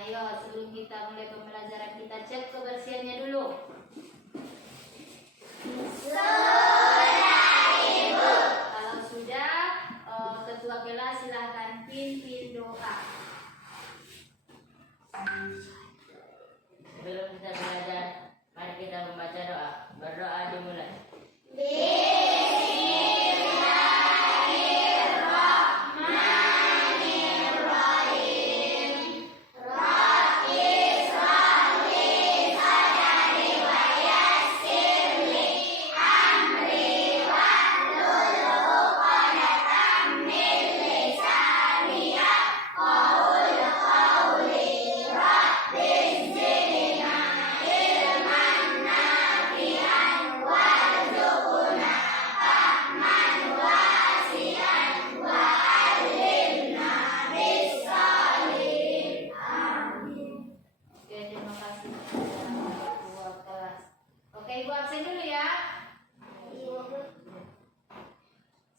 Ayo sebelum kita mulai pembelajaran kita cek kebersihannya dulu. Sudah, Ibu. Kalau sudah, ketua kelas silahkan pimpin doa. Sebelum kita belajar, mari kita membaca doa. Berdoa dimulai. Bismillahirrahmanirrahim. Rabbi shrah li sadri wa yassir li amri wahlul 'uqdatam min lisani yafqahu qawli. Rabbi zidna ilman nafi'an warzuqna fahman wasi'an wa 'allimna bis-shalihin. Amin. Oke, terima kasih ketua kelas. Oke, Ibu absen dulu ya.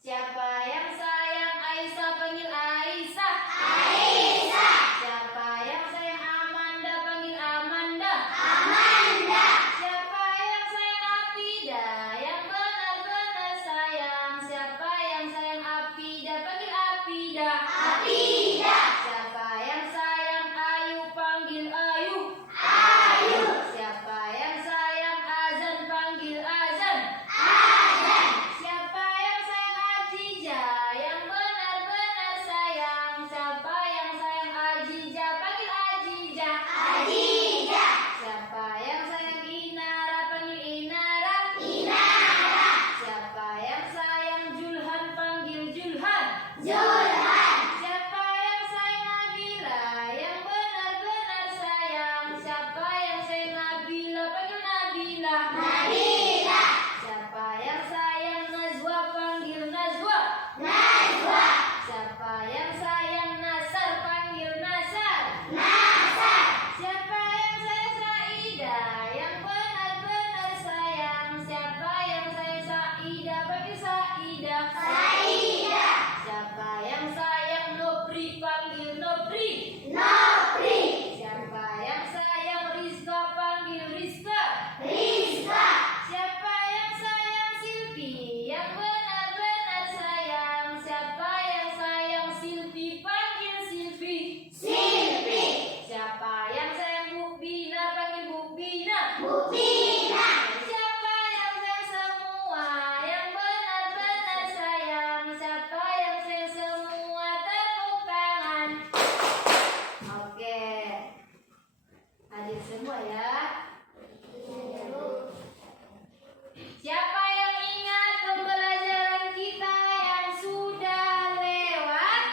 Siapa yang sayang Aisyah panggil Aisyah. Aisyah. Siapa yang sayang Amanda panggil Amanda. Amanda. Siapa yang sayang Apida yang benar-benar sayang. Siapa yang sayang Apida panggil Apida. Apida. Siapa yang sayang Ayu panggil Ayu. Ayu. Siapa yang sayang Azan panggil Azan. Azan. Siapa yang sayang Ajija yang benar-benar sayang. Siapa yang sayang Ajija panggil Ajija. Adija. Siapa yang sayang Inara panggil Inara. Inara. Siapa yang sayang Julhan panggil Julhan. Julhan. Siapa yang sayang Nabila yang benar-benar sayang. Siapa yang sayang Nabila panggil Nabila. Nabila. Siapa yang sayang Najwa panggil Najwa. Najwa. Siapa yang sayang Nasar panggil Nasar. Nasar. Siapa yang sayang Saida yang benar-benar sayang. Siapa yang sayang Saida panggil Saida. Saida. Siapa yang sayang Nopri panggil Nopri. Nopri. Siapa yang sayang Rizka panggil Rizka. Rizka. Siapa yang sayang Silvi yang benar-benar sayang. Siapa yang sayang Silvi panggil Silvi. Silvi. Siapa yang sayang Bu Bina panggil Bu Bina. Bu Bina. Siapa yang sayang semua yang benar-benar sayang. Siapa yang sayang semua tepuk tangan. Oke, hadir semua ya. Siapa yang ingat pembelajaran kita yang sudah lewat?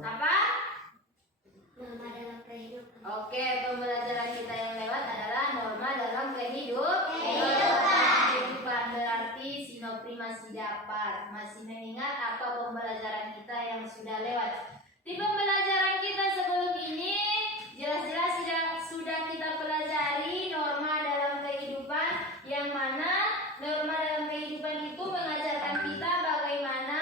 Apa? Norma dalam kehidupan. Oke, pembelajaran kita yang lewat adalah norma dalam kehidupan. Berarti Sinopri masih dapat, masih mengingat apa pembelajaran kita yang sudah lewat. Di pembelajaran kita sebelum ini jelas-jelas sudah kita pelajari norma dalam kehidupan, yang mana norma dalam kehidupan itu mengajarkan kita bagaimana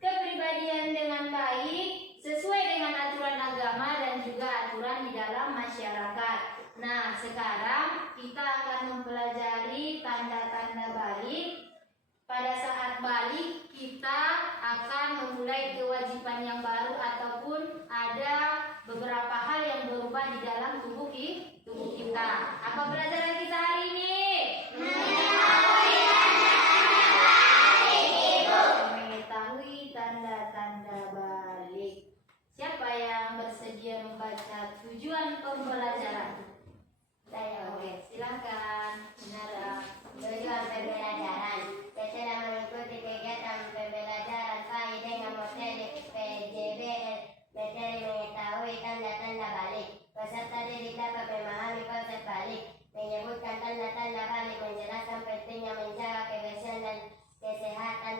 kepribadian dengan baik sesuai dengan aturan agama dan juga aturan di dalam masyarakat. Nah, sekarang kita akan mempelajari tanda-tanda balik. Pada saat balik, kita akan memulai kewajiban yang baru ataupun ada beberapa hal yang berubah di dalam tubuh kita. Apa pelajaran kita hari ini? Mengetahui tanda-tanda balik. Siapa yang bersedia membaca tujuan pembelajaran? Saya. Oke, silakan. Nara. Tujuan pembelajaran. Setelah mengikuti kegiatan pembelajaran PAI dengan materi PJBL, materi mengetahui tanda-tanda balik. Peserta didik dapat memahami konsep balik, menyebutkan tanda-tanda balik, menjelaskan pentingnya menjaga kebersihan dan kesehatan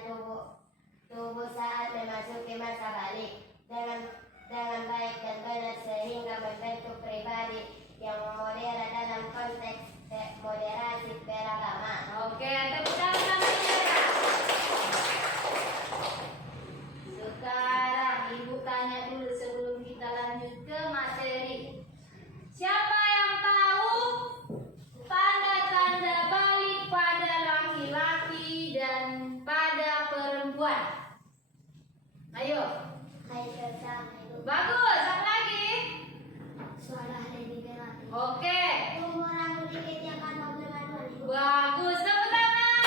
tubuh saat memasuki masa balik dengan baik dan benar sehingga membentuk pribadi yang modern dalam konteks moderasi beragama. Oke, tepuk tangan saudara. Sekarang Ibu tanya dulu sebelum kita lanjut ke materi. perempuan. Ayo. Bagus, satu lagi. Oke. Bagus, tepuk tangan.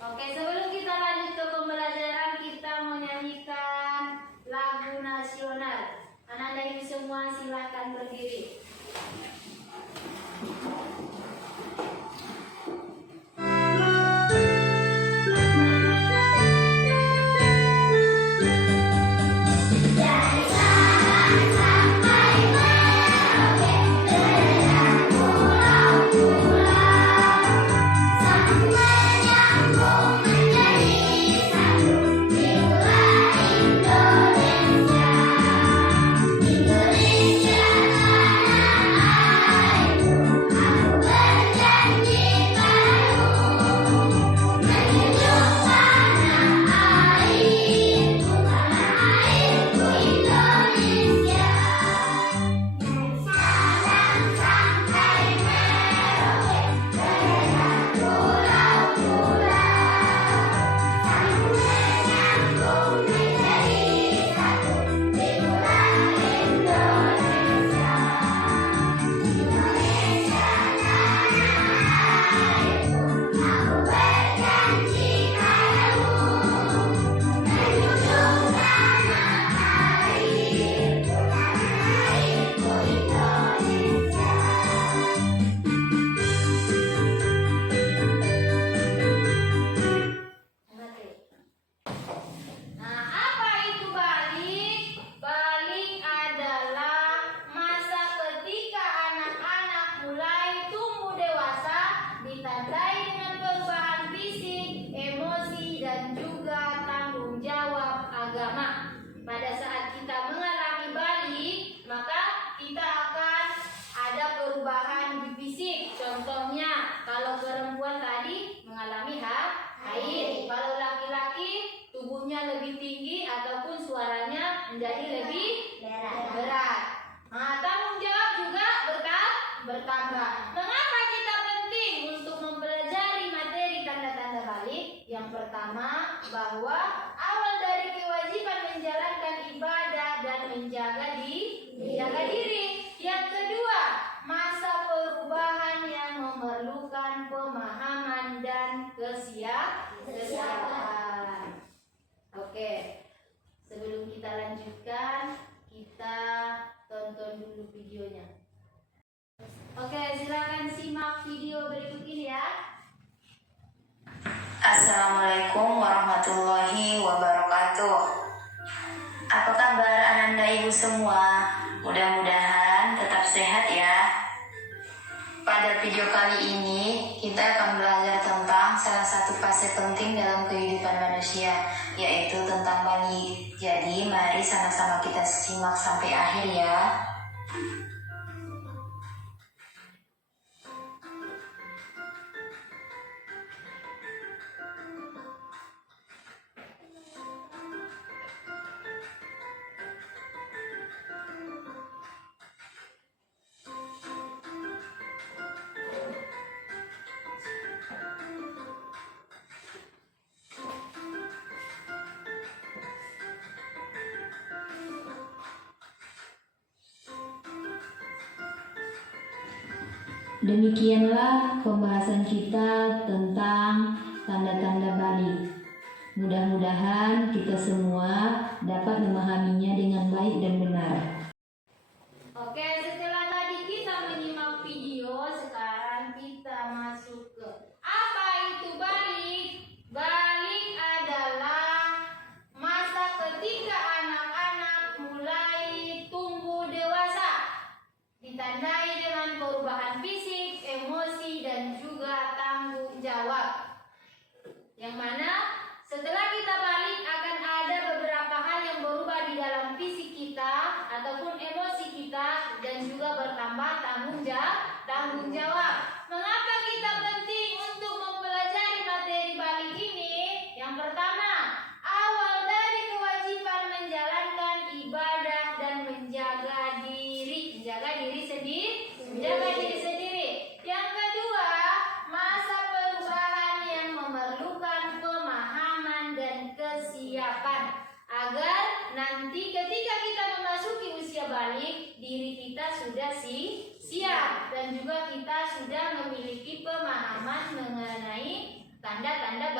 Oke, sebelum kita lanjut ke pembelajaran, kita menyanyikan lagu nasional. Anak-anak ibu semua silakan berdiri. Nah, apa itu balik? Balik adalah masa ketika anak-anak mulai tumbuh dewasa, ditandai dengan perubahan fisik, emosi, dan juga tanggung jawab agama. Pada saat kita mengalami balik, maka kita akan ada perubahan di fisik. Contohnya, kalau perempuan tadi mengalami haid, kalau laki-laki tubuhnya lebih tinggi ataupun suaranya menjadi lebih berat. Nah, tanggung jawab juga bertambah. Mengapa kita penting untuk mempelajari materi tanda-tanda balik? Yang pertama, bahwa awal dari kewajiban menjalankan ibadah dan menjaga diri. Yang kedua, masa perubahan yang memerlukan pemahaman dan kesiapan. Oke, sebelum kita lanjutkan, kita tonton dulu videonya. Oke, silakan simak video berikut ini ya. Assalamualaikum warahmatullahi wabarakatuh. Apa kabar Ananda ibu semua? Mudah-mudahan tetap sehat ya. Pada video kali ini kita akan belajar tentang salah satu fase penting dalam kehidupan manusia, yaitu tentang balik. Jadi mari sama-sama kita simak sampai akhir ya. Demikianlah pembahasan kita tentang tanda-tanda balik. Mudah-mudahan kita semua dapat memahaminya dengan baik dan benar. Oke, setelah tadi kita menyimak video, sekarang kita masuk ke apa itu balik. Balik adalah masa ketika anak-anak mulai tumbuh dewasa, ditandai dengan perubahan fisik, emosi, dan juga tanggung jawab. Yang mana setelah kita balik akan ada beberapa hal yang berubah di dalam fisik kita atau mengenai tanda-tanda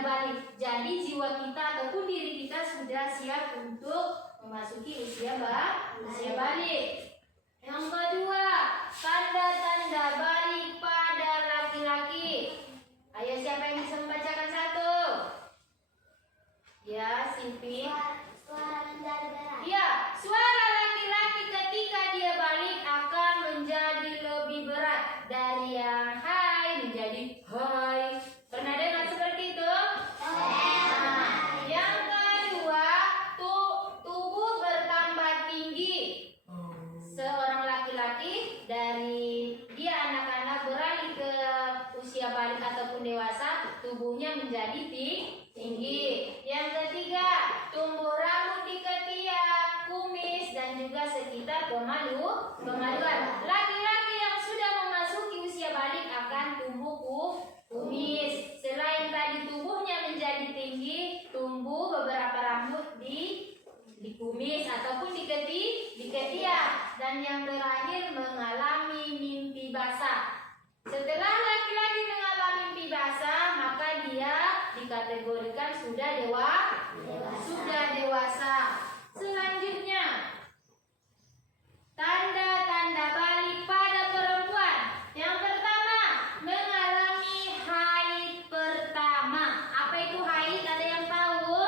balik. Jadi jiwa kita ataupun diri kita sudah siap untuk memasuki usia balik. Yang kedua, tanda-tanda balik pada laki-laki. Ayo, siapa yang bisa membacakan satu? Ya, Silvi. Suara menjadi berat. Ya, suara laki-laki ketika dia balik akan menjadi lebih berat dari yang hai menjadi hai. Pernah dengar seperti itu? Nah, yang kedua, tubuh bertambah tinggi. Seorang laki-laki dari dia anak-anak beralih ke usia balik ataupun dewasa, tubuhnya menjadi tinggi. Yang ketiga, tumbuh rambut di ketiak, kumis, dan juga sekitar kemaluan. Laki-laki yang sudah memasuki usia balik akan tumbuh kumis. Selain tadi tubuhnya menjadi tinggi, tumbuh beberapa rambut di kumis ataupun di ketiak. Dan yang terakhir, mengalami mimpi basah. Setelah laki-laki mengalami mimpi basah, maka dia dikategorikan sudah dewasa. Selanjutnya, tanda-tanda balik pada perempuan. Yang pertama, mengalami haid pertama. Apa itu haid? Ada yang tahu?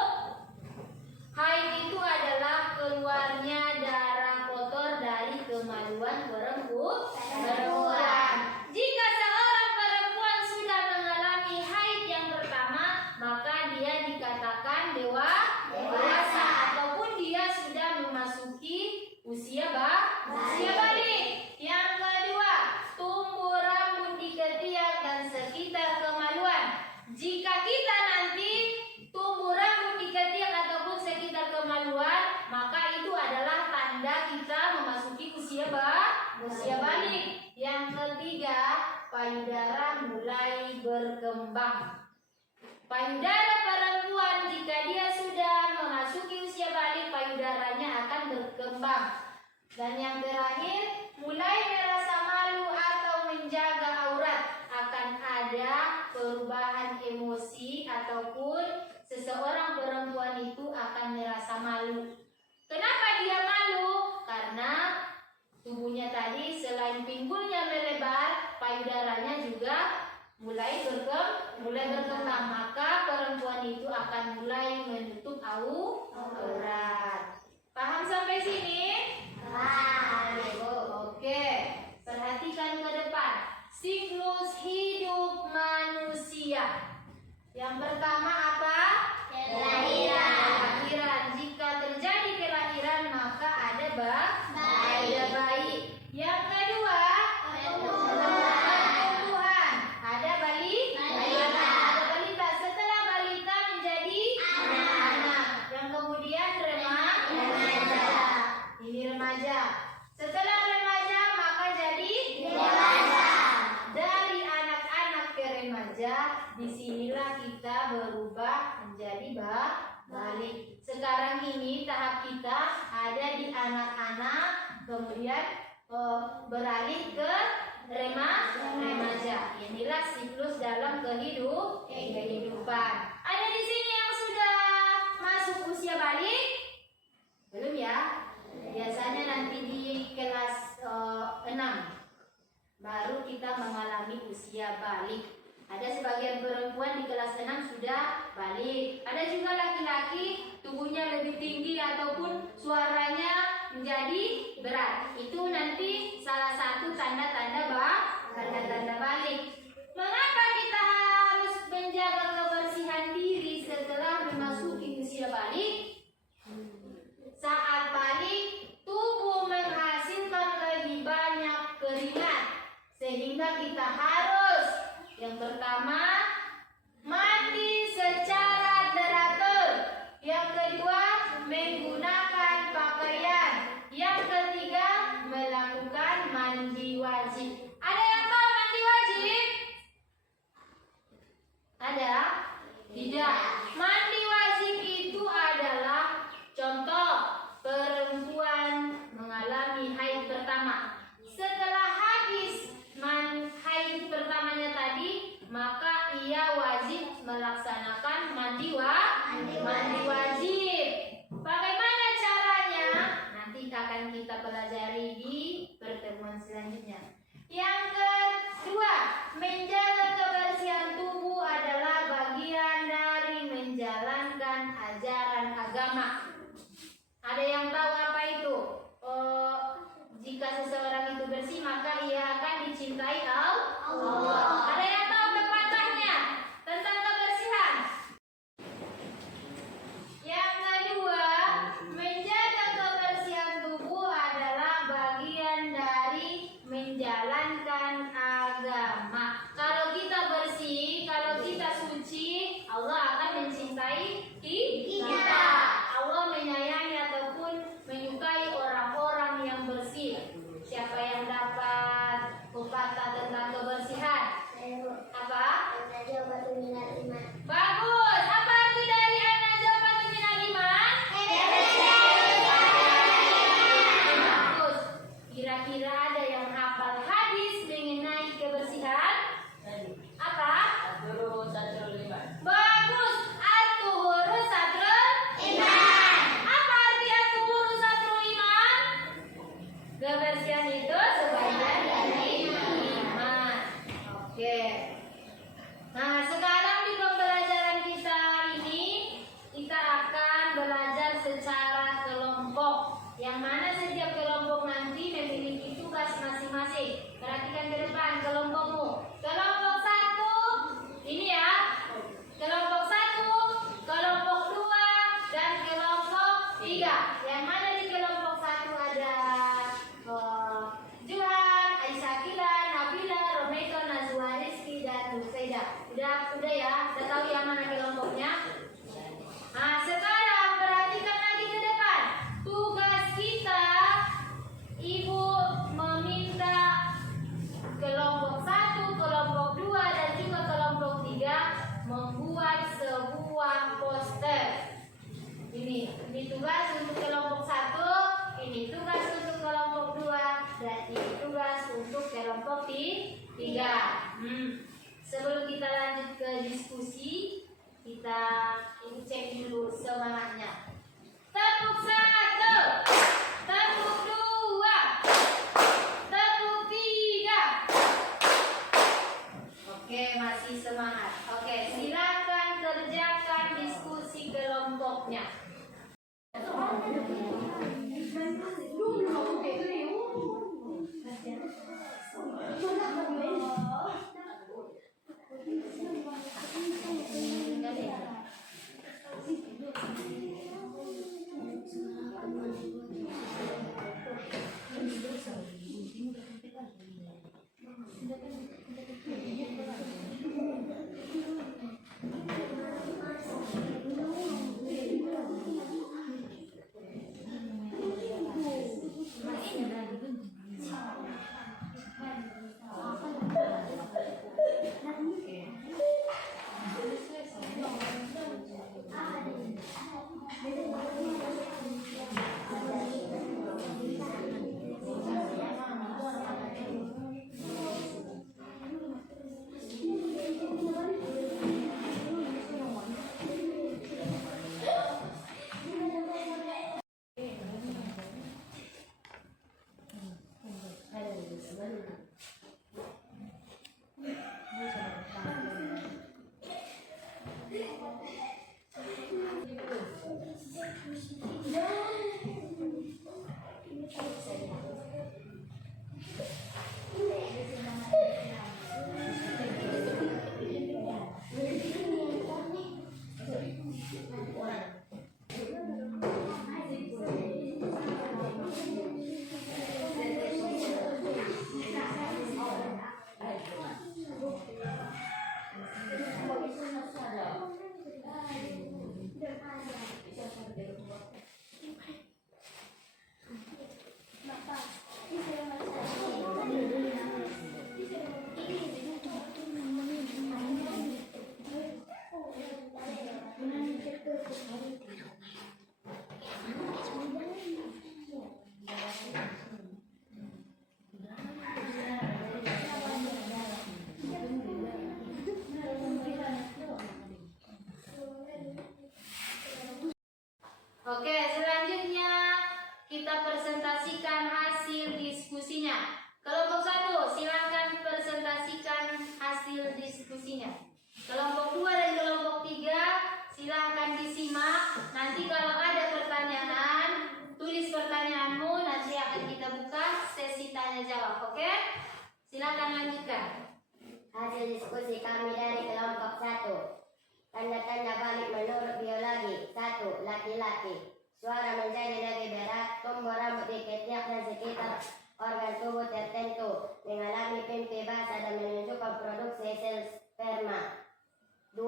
Haid itu adalah keluarnya darah kotor dari kemaluan perempuan. Jika seorang perempuan sudah mengalami haid yang pertama, maka dia dikatakan dewasa ataupun dia sudah memasuki usia balik. Yang kedua, tumbuh rambut di ketiak dan sekitar kemaluan. Jika kita nanti tumbuh rambut di ketiak ataupun sekitar kemaluan, maka itu adalah tanda kita memasuki usia balik. Yang ketiga, payudara mulai berkembang. Payudara perempuan jika dia sudah memasuki usia balik, payudaranya akan berkembang. Dan yang terakhir, mulai merasa malu atau menjaga aurat. Akan ada perubahan emosi ataupun seseorang perempuan itu akan merasa malu. Kenapa dia malu? Karena tubuhnya tadi selain pinggulnya melebar, payudaranya juga mulai berkembang. Maka perempuan itu akan mulai menutup aurat. Paham sampai sini? Oke. Perhatikan ke depan. Siklus hidup manusia. Yang pertama apa? Kelahiran. Jika terjadi kelahiran, maka ada bayi. Yang kedua, pertumbuhan. Ada balita. Setelah balita menjadi anak. Yang kemudian remaja. Ini remaja. Setelah remaja maka jadi dewasa. Dari anak-anak ke remaja, disinilah kita berubah menjadi balik. Sekarang ini tahap kita ada di anak-anak, kemudian beralih ke remaja. Inilah siklus dalam kehidupan. Ada di sini yang sudah masuk usia balik? Belum ya? Biasanya nanti di kelas 6 baru kita mengalami usia balik. Ada sebagian perempuan di kelas 6 sudah balik. Ada juga laki-laki tubuhnya lebih tinggi ataupun suaranya menjadi berat. Itu nanti salah satu tanda-tanda balik. Mengapa kita harus menjaga kebersihan diri setelah memasuki usia balik? Saat balik, tubuh menghasilkan lebih banyak keringat, sehingga kita harus yang pertama mandi secara teratur, yang kedua menggunakan pakaian, yang ketiga melakukan mandi wajib. Ada yang tahu mandi wajib? Ada? Tidak. Mandi wajib itu adalah contoh perempuan mengalami haid pertama. Setelah habis haid pertamanya tadi, ia wajib melaksanakan mandi wajib. Bagaimana caranya? Nanti akan kita pelajari di pertemuan selanjutnya. Yang kedua, menjaga kebersihan tubuh adalah bagian dari menjalankan ajaran agama. Ada yang tahu apa itu? Jika seseorang itu bersih, maka ia akan dicintai Allah. Ada yang tahu pepatahnya tentang kebersihan? Yang kedua, menjaga kebersihan tubuh adalah bagian dari menjalankan agama. Kalau kita bersih, kalau kita suci, Allah akan mencintai kita. Allah menyayangi ataupun menyukai orang-orang yang bersih. Siapa yang dapat pepatah tentang kebersihan? Apa? Bagus. Apa arti dari an-najafatu minal iman? Bagus. Kira-kira ada yang hafal hadis mengenai kebersihan? Apa? At-tuhuru satrul iman. Bagus. At-tuhuru satrul iman. Apa arti at-tuhuru satrul iman? Kebersihan itu sebagian dari iman. Oke. Nah, sekarang di pembelajaran kita ini kita akan belajar secara kelompok. Yang mana setiap kelompok nanti memiliki tugas masing-masing. Perhatikan ke depan kelompokmu. Kelompok 1 ini ya. Kelompok 1, kelompok 2, dan kelompok 3. Yang mana di kelompok 1 ada Juhan, Aisyakila, Nabila, Rometo, Nazwa, Rizky, dan Nusaidah. Udah ya, udah tahu yang mana kelompoknya? Nah, sekarang perhatikan lagi ke depan. Tugas kita, Ibu meminta kelompok 1, kelompok 2, dan juga kelompok 3 membuat sebuah poster. Ini tugas untuk kelompok 1, ini tugas untuk kelompok 2, dan ini tugas untuk kelompok 3. Sebelum kita lanjut ke diskusi, kita cek dulu semangatnya. Tepuk 1, tepuk 2, tepuk 3. Oke, masih semangat. Oke, silakan kerjakan diskusi kelompoknya.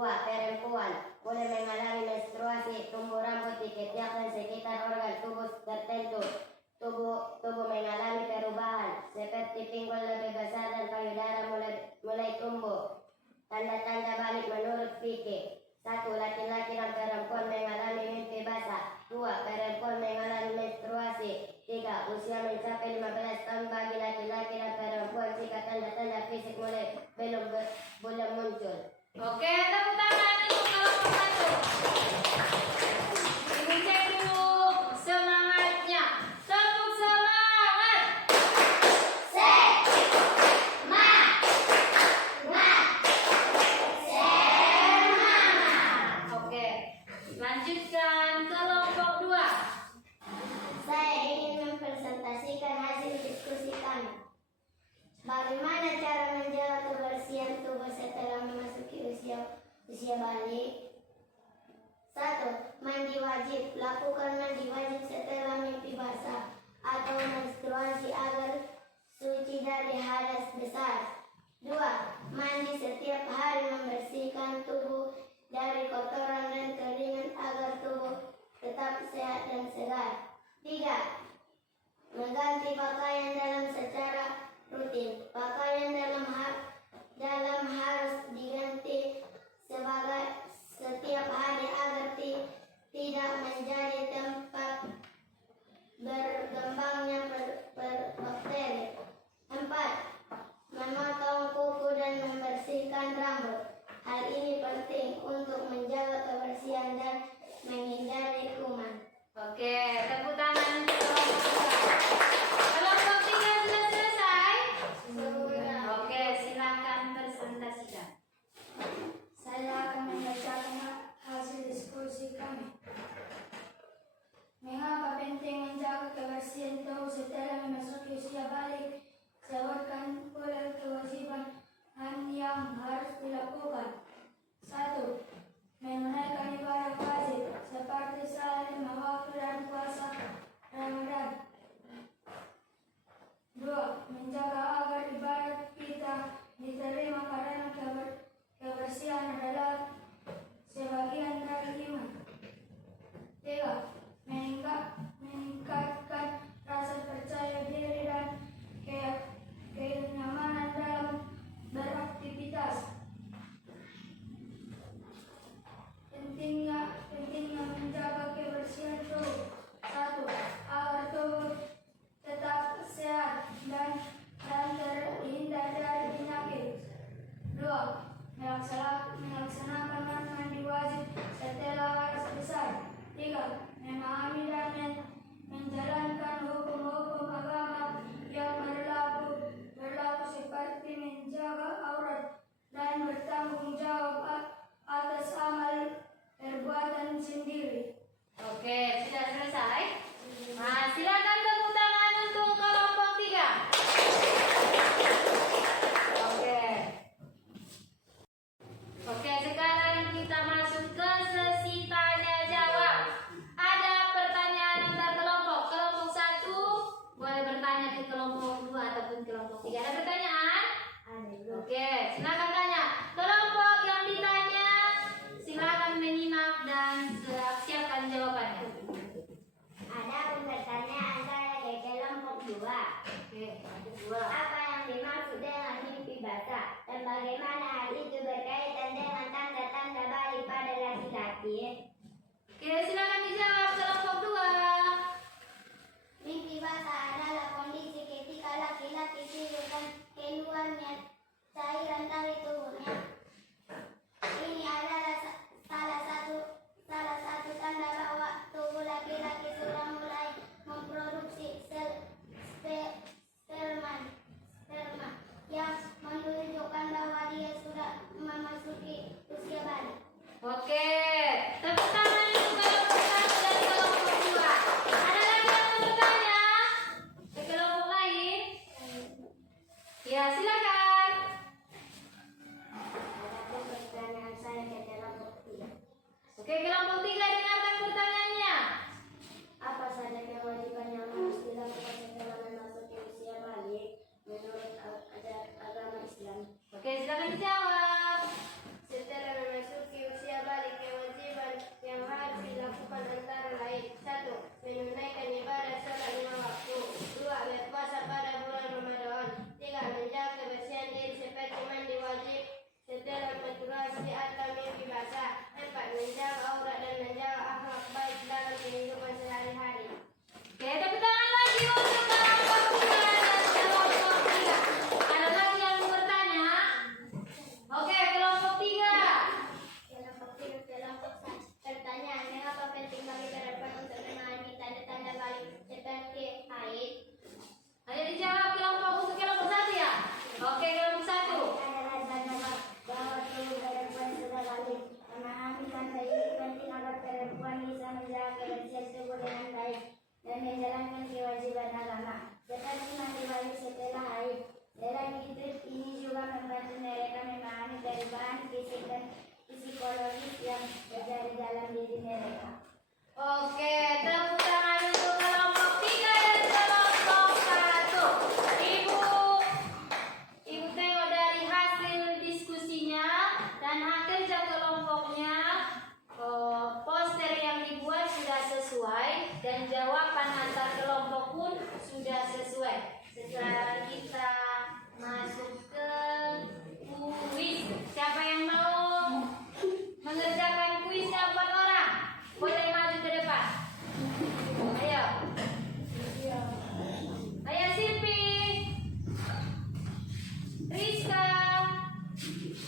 Dua, perempuan mulai mengalami menstruasi, tumbuh rambut di ketiak dan sekitar organ tubuh tertentu. Tubuh mengalami perubahan, seperti pinggul lebih besar dan payudara mulai tumbuh. Tanda-tanda balik menurut Vicky. 1. Laki-laki dan perempuan mengalami mimpi basah. 2. Perempuan mengalami menstruasi. 3. Usia mencapai 15 tahun bagi laki-laki dan perempuan jika tanda-tanda fisik mulai belum muncul. Oke, tepuk tangan untuk kalau pembantu. Ibu cek dulu semangatnya. Tepuk semangat. Oke, lanjutkan kelompok 2. Saya ingin mempresentasikan hasil diskusi kami. Bagaimana cara menjaga kebersihan tubuh setelah memasuki usia balik? 1. Mandi wajib. Lakukan mandi wajib setelah mimpi basah atau menstruasi agar suci dari hadas besar. 2. Mandi setiap hari membersihkan tubuh dari kotoran dan keringat agar tubuh tetap sehat dan segar. 3. Mengganti pakaian dalam secara rutin. Pakaian dalam harus diganti setiap hari agar tidak menjadi tempat berkembangnya bakteri. 4. Memotong kuku dan membersihkan rambut. Hal ini perempuan bisa menjaga kebersihan tubuh dengan baik dan menjalankan kewajiban agama seperti mandi wajib setelah haid. Selain itu, ini juga membantu mereka memahami perubahan fisik dan psikologis yang terjadi dalam diri mereka. Oke, tepuk tangan untuk kelompok 3 dan kelompok 1. Ibu tengok dari hasil diskusinya dan hasil kerja kelompoknya. Poster yang dibuat sudah sesuai dan jawaban antar kelompok pun sudah sesuai. Setelah kita masuk ke kuis, siapa yang mau mengerjakan kuisnya 4 orang? Boleh maju ke depan. Ayo. Ayo Silvi, Rizka,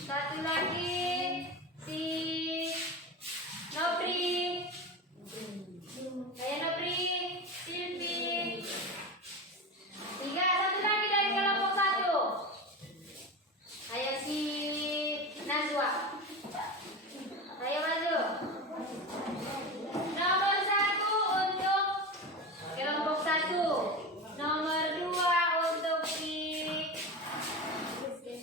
satu lagi si Nobri. Ayo Nobri, Silvi. 3, satu lagi dari kelompok 1. Ayo si Najwa. Ayo maju. Nomor 1 untuk kelompok 1. Nomor 2 untuk si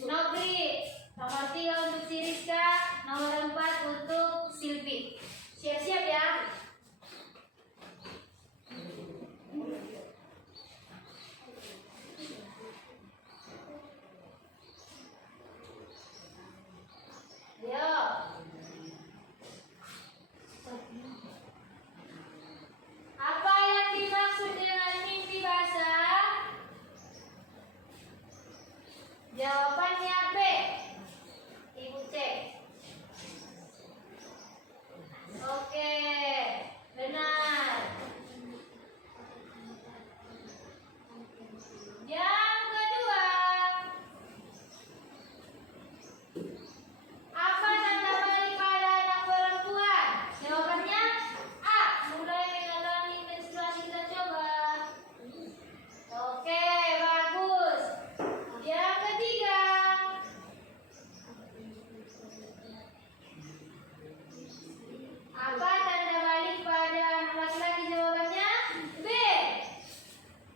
Nobri. Nomor 3 untuk si Rizka. Nomor 4 untuk Silvi. Siap-siap ya. Yo. Apa yang dimaksud dengan mimpi basah? Jawabannya B. Ibu cek. Oke, benar. Yang kedua, apa tanda balik pada anak perempuan? Jawabannya A. Mulai mengalami menstruasi. Kita coba. Oke, bagus. Yang ketiga, apa tanda balik pada anak laki-laki? Jawabannya B.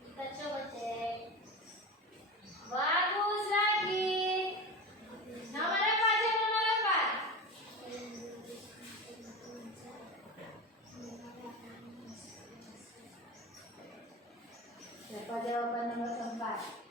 Kita coba cek. Bagus lagi. Nomor apa? Cek nomor apa? Siapa jawaban nomor 4?